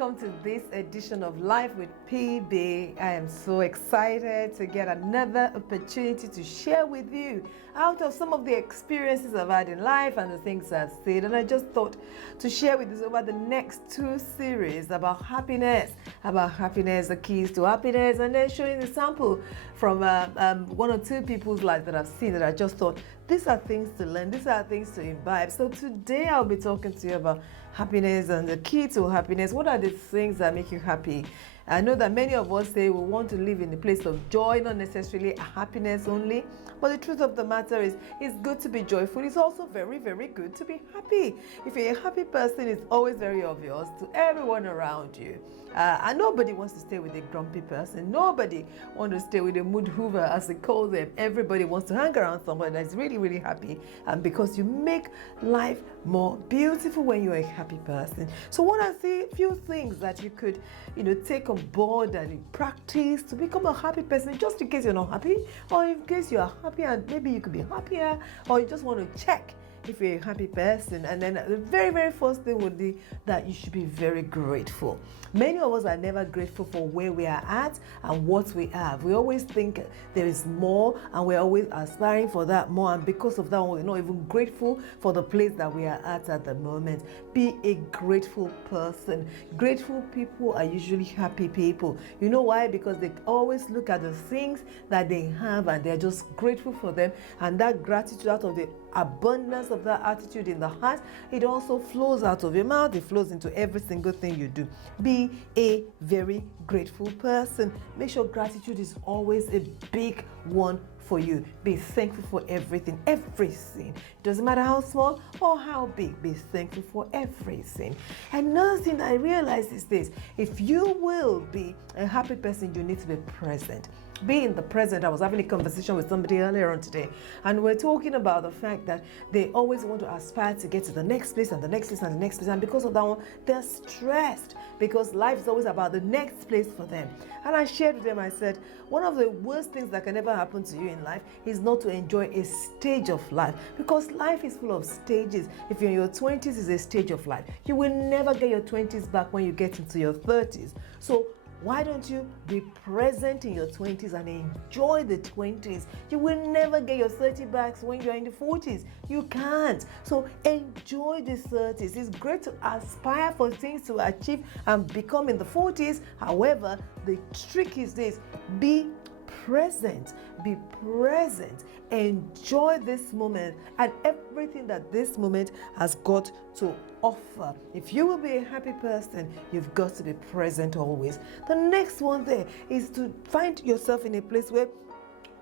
welcome to this edition of Life with PB. I am so excited to get another opportunity to share with you out of some of the experiences I've had in life and the things I've said. And I just thought to share with you over the next two series about happiness, the keys to happiness, and then showing the sample from one or two people's lives that I've seen that I just thought these are things to learn, these are things to imbibe. So today I'll be talking to you about happiness and the key to happiness. What are the things that make you happy? I know that many of us say we want to live in a place of joy, not necessarily happiness only. But the truth of the matter is, it's good to be joyful. It's also very, very good to be happy. If you're a happy person, it's always very obvious to everyone around you. And nobody wants to stay with a grumpy person. Nobody wants to stay with a mood hoover, as they call them. Everybody wants to hang around somebody that's really, really happy. And because you make life more beautiful when you're a happy person. So what are the few things that you could, take on board and practice to become a happy person, just in case you're not happy, or in case you are happy and maybe you could be happier, or you just want to check if you're a happy person. And then the very, very first thing would be that you should be very grateful. Many of us are never grateful for where we are at and what we have. We always think there is more and we're always aspiring for that more, and because of that we're not even grateful for the place that we are at the moment. Be a grateful person. Grateful people are usually happy people. You know why? Because they always look at the things that they have and they're just grateful for them, and that gratitude, out of the abundance of that attitude in the heart, it also flows out of your mouth. It flows into every single thing you do. Be a very grateful person. Make sure gratitude is always a big one for you. Be thankful for everything. It doesn't matter how small or how big. Be thankful for everything. Another thing that I realized is this: if you will be a happy person, you need to be present. Be in the present. I was having a conversation with somebody earlier on today, and we're talking about the fact that they always want to aspire to get to the next place and the next place and the next place, and because of that one, they're stressed because life is always about the next place for them. And I shared with them, I said, one of the worst things that can ever happen to you in life is not to enjoy a stage of life, because life is full of stages. If you're in your 20s, is a stage of life. You will never get your 20s back when you get into your 30s. So why don't you be present in your 20s and enjoy the 20s? You will never get your 30 backs when you're in the 40s. You can't. So enjoy the 30s. It's great to aspire for things to achieve and become in the 40s. However, the trick is this: be present. Be present. Enjoy this moment and everything that this moment has got to offer. If you will be a happy person, you've got to be present always. The next one there is to find yourself in a place where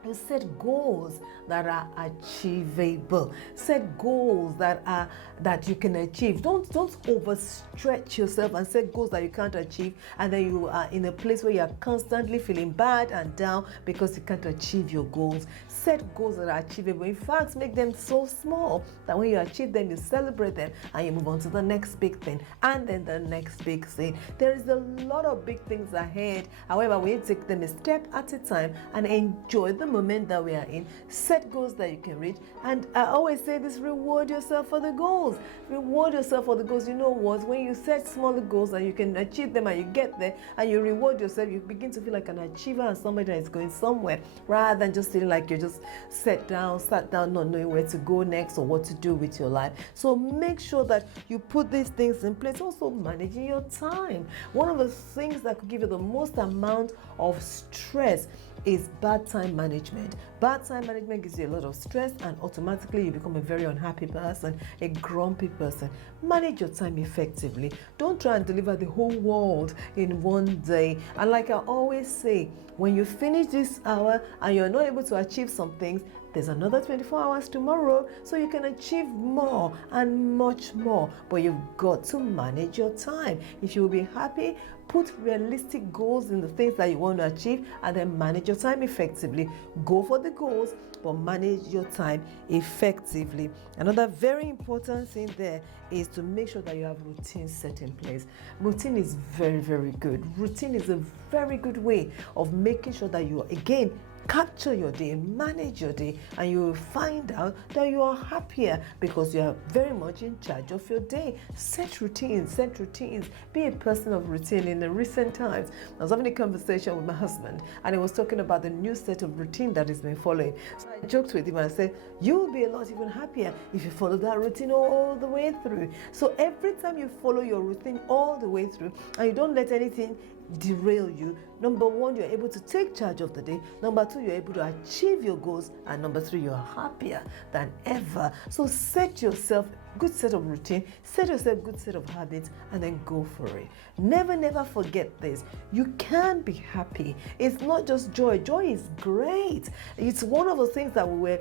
you set goals that are achievable. Set goals that you can achieve. Don't overstretch yourself and set goals that you can't achieve, and then you are in a place where you are constantly feeling bad and down because you can't achieve your goals. Set goals that are achievable. In fact, make them so small that when you achieve them, you celebrate them and you move on to the next big thing, and then the next big thing. There is a lot of big things ahead. However, we take them a step at a time and enjoy the moment that we are in. Set goals that you can reach, and I always say this: reward yourself for the goals. Reward yourself for the goals. You know what? When you set smaller goals and you can achieve them and you get there and you reward yourself, you begin to feel like an achiever and somebody that is going somewhere, rather than just feeling like you're just sat down, not knowing where to go next or what to do with your life. So make sure that you put these things in place. Also, managing your time. One of the things that could give you the most amount of stress is bad time management. Bad time management gives you a lot of stress, and automatically you become a very unhappy person, a grumpy person. Manage your time effectively. Don't try and deliver the whole world in one day. And like I always say, when you finish this hour and you're not able to achieve some things, there's another 24 hours tomorrow, so you can achieve more and much more. But you've got to manage your time. If you will be happy, put realistic goals in the things that you want to achieve, and then manage your time effectively. Go for the goals, but manage your time effectively. Another very important thing there is to make sure that you have routine set in place. Routine is very, very good. Routine is a very good way of making sure that you, again, Capture your day, manage your day, and you will find out that you are happier because you are very much in charge of your day. Set routines, set routines. Be a person of routine. In the recent times, I was having a conversation with my husband, and he was talking about the new set of routine that he's been following. So I joked with him and I said, you will be a lot even happier if you follow that routine all the way through. So every time you follow your routine all the way through, and you don't let anything derail you, number one, you're able to take charge of the day. Number two, you're able to achieve your goals. And number three, you're happier than ever. So set yourself good set of routine, set yourself good set of habits, and then go for it. Never forget this. You can be happy. It's not just joy. Joy is great. It's one of the things that we were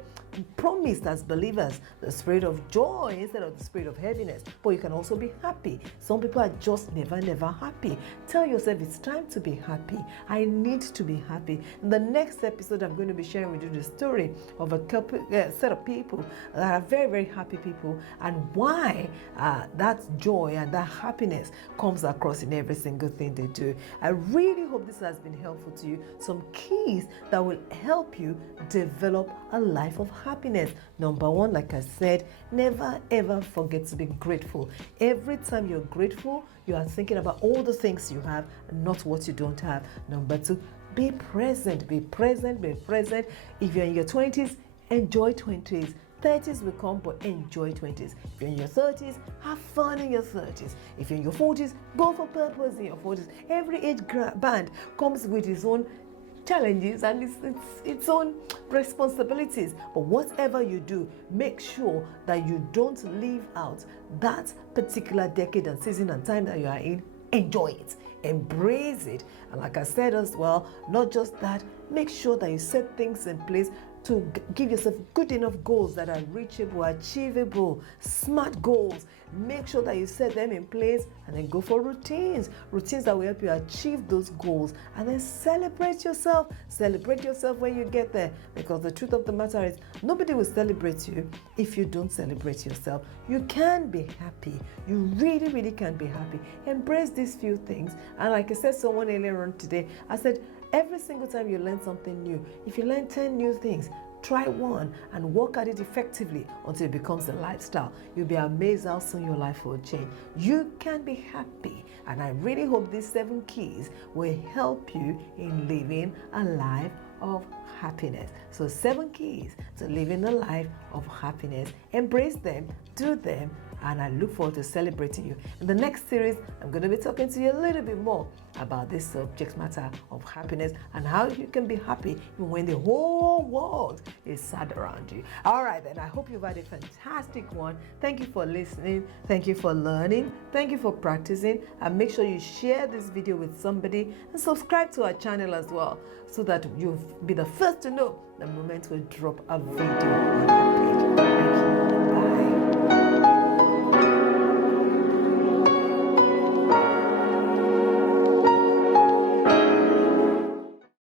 promised as believers, the spirit of joy instead of the spirit of heaviness. But you can also be happy. Some people are just never happy. Tell yourself it's time to be happy. I need to be happy. In the next episode, I'm going to be sharing with you the story of a set of people that are very happy people, and why that joy and that happiness comes across in every single thing they do. I really hope this has been helpful to you. Some keys that will help you develop a life of happiness. Number one, like I said, never ever forget to be grateful. Every time you're grateful, you are thinking about all the things you have and not what you don't have. Number two, be present. Be present. If you're in your 20s, enjoy 20s. 30s will come, but enjoy 20s. If you're in your 30s, have fun in your 30s. If you're in your 40s, go for purpose in your 40s. Every age band comes with its own challenges and its own responsibilities. But whatever you do, make sure that you don't leave out that particular decade and season and time that you are in. Enjoy it. Embrace it. And like I said as well, not just that, make sure that you set things in place to give yourself good enough goals that are reachable, achievable, smart goals. Make sure that you set them in place and then go for routines that will help you achieve those goals, and then celebrate yourself. Celebrate yourself when you get there, because the truth of the matter is nobody will celebrate you if you don't celebrate yourself. You can be happy. You really can be happy. Embrace these few things. And like I said someone earlier on today, I said, every single time you learn something new, if you learn 10 new things, try one and work at it effectively until it becomes a lifestyle. You'll be amazed how soon your life will change. You can be happy. And I really hope these 7 keys will help you in living a life of happiness. So 7 keys to living a life of happiness. Embrace them, do them, and I look forward to celebrating you. In the next series, I'm going to be talking to you a little bit more about this subject matter of happiness and how you can be happy even when the whole world is sad around you. All right, then, I hope you've had a fantastic one. Thank you for listening. Thank you for learning. Thank you for practicing. And make sure you share this video with somebody and subscribe to our channel as well, so that you'll be the first to know the moment we drop a video on our page. Thank you.